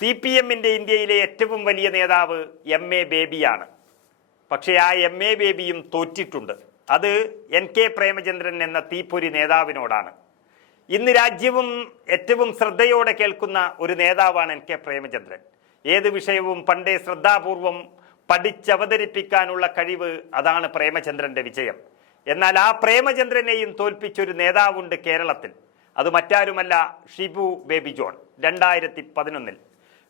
C P എമ്മിന്റെ ഇന്ത്യയിലെ ഏറ്റവും വലിയ നേതാവ് എം എ ബേബിയാണ്. പക്ഷേ ആ എം എ ബേബിയും തോറ്റിട്ടുണ്ട്. അത് എൻ കെ പ്രേമചന്ദ്രൻ എന്ന തീപ്പൊരി നേതാവിനോടാണ്. ഇന്ന് രാജ്യവും ഏറ്റവും ശ്രദ്ധയോടെ കേൾക്കുന്ന ഒരു നേതാവാണ് എൻ കെ പ്രേമചന്ദ്രൻ. ഏത് വിഷയവും പണ്ടേ ശ്രദ്ധാപൂർവം പഠിച്ചവതരിപ്പിക്കാനുള്ള കഴിവ് അതാണ് പ്രേമചന്ദ്രന്റെ വിജയം. എന്നാൽ ആ പ്രേമചന്ദ്രനെയും തോൽപ്പിച്ചൊരു നേതാവുണ്ട് കേരളത്തിൽ. അത് മറ്റാരുമല്ല ഷിബു ബേബി ജോൺ. രണ്ടായിരത്തി പതിനൊന്നിൽ.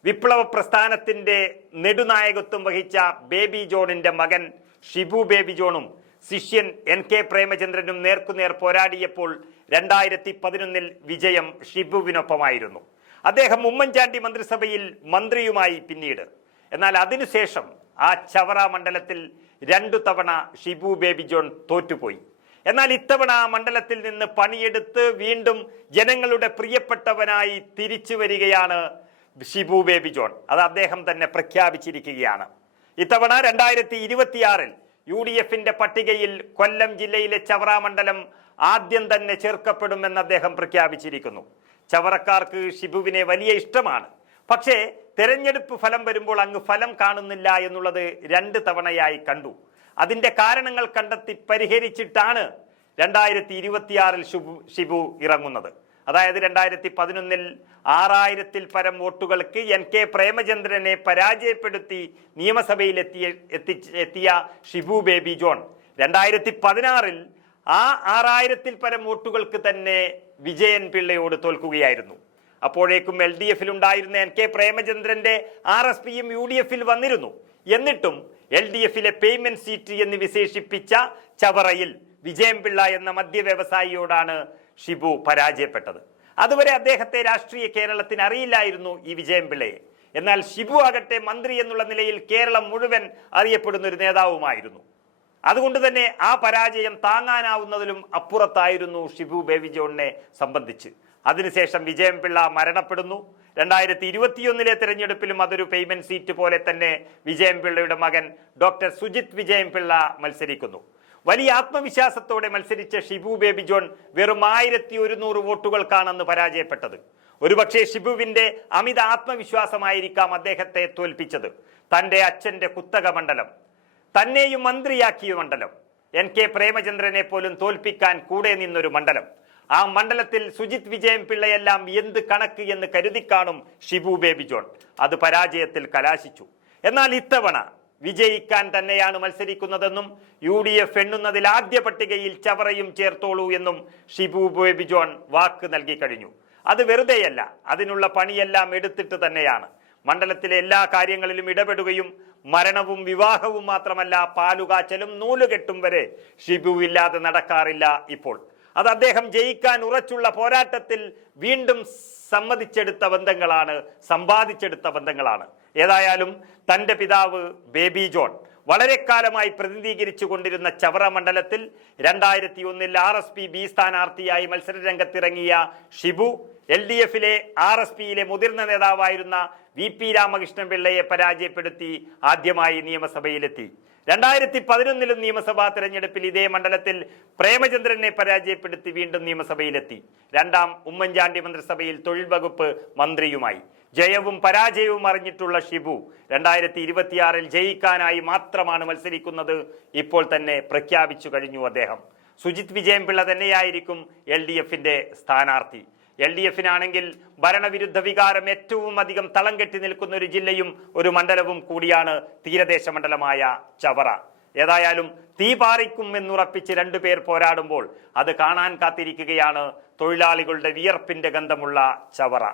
വിപ്ലവ പ്രസ്ഥാനത്തിന്റെ നെടുനായകത്വം വഹിച്ച ബേബി ജോണിന്റെ മകൻ ഷിബു ബേബി ജോണും ശിഷ്യൻ എൻ കെ പ്രേമചന്ദ്രനും നേർക്കുനേർ പോരാടിയപ്പോൾ രണ്ടായിരത്തി പതിനൊന്നിൽ വിജയം ഷിബുവിനൊപ്പമായിരുന്നു. അദ്ദേഹം ഉമ്മൻചാണ്ടി മന്ത്രിസഭയിൽ മന്ത്രിയുമായി പിന്നീട്. എന്നാൽ അതിനുശേഷം ആ ചവറ മണ്ഡലത്തിൽ രണ്ടു തവണ ഷിബു ബേബി ജോൺ തോറ്റുപോയി. എന്നാൽ ഇത്തവണ ആ മണ്ഡലത്തിൽ നിന്ന് പണിയെടുത്ത് വീണ്ടും ജനങ്ങളുടെ പ്രിയപ്പെട്ടവനായി തിരിച്ചു വരികയാണ് ഷിബു ബേബി ജോൺ. അത് അദ്ദേഹം തന്നെ പ്രഖ്യാപിച്ചിരിക്കുകയാണ്. ഇത്തവണ രണ്ടായിരത്തി ഇരുപത്തിയാറിൽ യു ഡി എഫിന്റെ പട്ടികയിൽ കൊല്ലം ജില്ലയിലെ ചവറ മണ്ഡലം ആദ്യം തന്നെ ചേർക്കപ്പെടുമെന്ന് അദ്ദേഹം പ്രഖ്യാപിച്ചിരിക്കുന്നു. ചവറക്കാർക്ക് ഷിബുവിനെ വലിയ ഇഷ്ടമാണ്. പക്ഷേ തെരഞ്ഞെടുപ്പ് ഫലം വരുമ്പോൾ അങ്ങ് ഫലം കാണുന്നില്ല എന്നുള്ളത് രണ്ട് തവണയായി കണ്ടു. അതിന്റെ കാരണങ്ങൾ കണ്ടെത്തി പരിഹരിച്ചിട്ടാണ് രണ്ടായിരത്തി ഇരുപത്തിയാറിൽ ഷിബു ഷിബു ഇറങ്ങുന്നത്. അതായത് രണ്ടായിരത്തി പതിനൊന്നിൽ ആറായിരത്തിൽ പരം വോട്ടുകൾക്ക് എൻ കെ പ്രേമചന്ദ്രനെ പരാജയപ്പെടുത്തി നിയമസഭയിൽ എത്തിയ എത്തി എത്തിയ ഷിബു ബേബി ജോൺ. രണ്ടായിരത്തി പതിനാറിൽ ആ ആറായിരത്തിൽ പരം വോട്ടുകൾക്ക് തന്നെ വിജയൻ പിള്ളയോട് തോൽക്കുകയായിരുന്നു. അപ്പോഴേക്കും എൽ ഡി എഫിൽ ഉണ്ടായിരുന്ന എൻ കെ പ്രേമചന്ദ്രന്റെ ആർ എസ് പിയും യു ഡി എഫിൽ വന്നിരുന്നു. എന്നിട്ടും എൽ ഡി എഫിലെ പേയ്മെന്റ് സീറ്റ് എന്ന് വിശേഷിപ്പിച്ച ചവറയിൽ വിജയൻ പിള്ള എന്ന മദ്യ വ്യവസായിയോടാണ് ഷിബു പരാജയപ്പെട്ടത്. അതുവരെ അദ്ദേഹത്തെ രാഷ്ട്രീയ കേരളത്തിന് അറിയില്ലായിരുന്നു ഈ വിജയം പിള്ളയെ എന്നാൽ ഷിബു ആകട്ടെ മന്ത്രി എന്നുള്ള നിലയിൽ കേരളം മുഴുവൻ അറിയപ്പെടുന്ന ഒരു നേതാവുമായിരുന്നു. അതുകൊണ്ട് തന്നെ ആ പരാജയം താങ്ങാനാവുന്നതിലും അപ്പുറത്തായിരുന്നു ഷിബു ബേബി ജോണിനെ സംബന്ധിച്ച്. അതിനുശേഷം വിജയം പിള്ള മരണപ്പെടുന്നു. രണ്ടായിരത്തി ഇരുപത്തിയൊന്നിലെ തെരഞ്ഞെടുപ്പിലും അതൊരു പേയ്മെന്റ് സീറ്റ് പോലെ തന്നെ വിജയം പിള്ളയുടെ മകൻ ഡോക്ടർ സുജിത് വിജയം പിള്ള മത്സരിക്കുന്നു. വലിയ ആത്മവിശ്വാസത്തോടെ മത്സരിച്ച ഷിബു ബേബി ജോൺ വെറും ആയിരത്തി ഒരുന്നൂറ് വോട്ടുകൾക്കാണെന്ന് പരാജയപ്പെട്ടത്. ഒരുപക്ഷെ ഷിബുവിന്റെ അമിത ആത്മവിശ്വാസമായിരിക്കാം അദ്ദേഹത്തെ തോൽപ്പിച്ചത്. തന്റെ അച്ഛന്റെ കുത്തക മണ്ഡലം. തന്നെയും മന്ത്രിയാക്കിയ മണ്ഡലം. എൻ കെ പ്രേമചന്ദ്രനെ പോലും തോൽപ്പിക്കാൻ കൂടെ നിന്നൊരു മണ്ഡലം. ആ മണ്ഡലത്തിൽ സുജിത് വിജയം പിള്ളയെല്ലാം എന്ത് കണക്ക് എന്ന് കരുതിക്കാണും ഷിബു ബേബി ജോൺ. അത് പരാജയത്തിൽ കലാശിച്ചു. എന്നാൽ ഇത്തവണ വിജയിക്കാൻ തന്നെയാണ് മത്സരിക്കുന്നതെന്നും യു ഡി എഫ് എണ്ണുന്നതിൽ ആദ്യ പട്ടികയിൽ ചവറയും ചേർത്തോളൂ എന്നും ഷിബു ബേബി ജോൺ വാക്ക് നൽകി കഴിഞ്ഞു. അത് വെറുതെയല്ല അതിനുള്ള പണിയെല്ലാം എടുത്തിട്ട് തന്നെയാണ്. മണ്ഡലത്തിലെ എല്ലാ കാര്യങ്ങളിലും ഇടപെടുകയും മരണവും വിവാഹവും മാത്രമല്ല പാലുകാച്ചലും നൂലുകെട്ടും വരെ ഷിബു ഇല്ലാതെ നടക്കാറില്ല ഇപ്പോൾ. അത് അദ്ദേഹം ജയിക്കാൻ ഉറച്ചുള്ള പോരാട്ടത്തിൽ വീണ്ടും സമ്മതിച്ചെടുത്ത ബന്ധങ്ങളാണ് സമ്പാദിച്ചെടുത്ത ബന്ധങ്ങളാണ്. ഏതായാലും തന്റെ പിതാവ് ബേബി ജോൺ വളരെ കാലമായി പ്രതിനിധീകരിച്ചു കൊണ്ടിരുന്ന ചവറ മണ്ഡലത്തിൽ രണ്ടായിരത്തി ഒന്നിൽ ആർ എസ് പി ബി സ്ഥാനാർത്ഥിയായി മത്സര രംഗത്തിറങ്ങിയ ഷിബു എൽ ഡി എഫിലെ ആർ എസ് പിയിലെ മുതിർന്ന നേതാവായിരുന്ന വി പി രാമകൃഷ്ണൻ പിള്ളയെ പരാജയപ്പെടുത്തി ആദ്യമായി നിയമസഭയിലെത്തി. രണ്ടായിരത്തി പതിനൊന്നിലും നിയമസഭാ തെരഞ്ഞെടുപ്പിൽ ഇതേ മണ്ഡലത്തിൽ പ്രേമചന്ദ്രനെ പരാജയപ്പെടുത്തി വീണ്ടും നിയമസഭയിലെത്തി. രണ്ടാം ഉമ്മൻചാണ്ടി മന്ത്രിസഭയിൽ തൊഴിൽ വകുപ്പ് മന്ത്രിയുമായി. ജയവും പരാജയവും അറിഞ്ഞിട്ടുള്ള ഷിബു രണ്ടായിരത്തി ഇരുപത്തിയാറിൽ ജയിക്കാനായി മാത്രമാണ് മത്സരിക്കുന്നത്. ഇപ്പോൾ തന്നെ പ്രഖ്യാപിച്ചു കഴിഞ്ഞു അദ്ദേഹം. സുജിത് വിജയൻപിള്ള തന്നെയായിരിക്കും എൽ ഡി എഫിന്റെ സ്ഥാനാർത്ഥി. എൽ ഡി എഫിനാണെങ്കിൽ ഭരണവിരുദ്ധ വികാരം ഏറ്റവും അധികം തളം കെട്ടി നിൽക്കുന്ന ഒരു ജില്ലയും ഒരു മണ്ഡലവും കൂടിയാണ് തീരദേശ മണ്ഡലമായ ചവറ. ഏതായാലും തീ പാറിക്കും എന്നുറപ്പിച്ച് രണ്ടുപേർ പോരാടുമ്പോൾ അത് കാണാൻ കാത്തിരിക്കുകയാണ് തൊഴിലാളികളുടെ വിയർപ്പിന്റെ ഗന്ധമുള്ള ചവറ.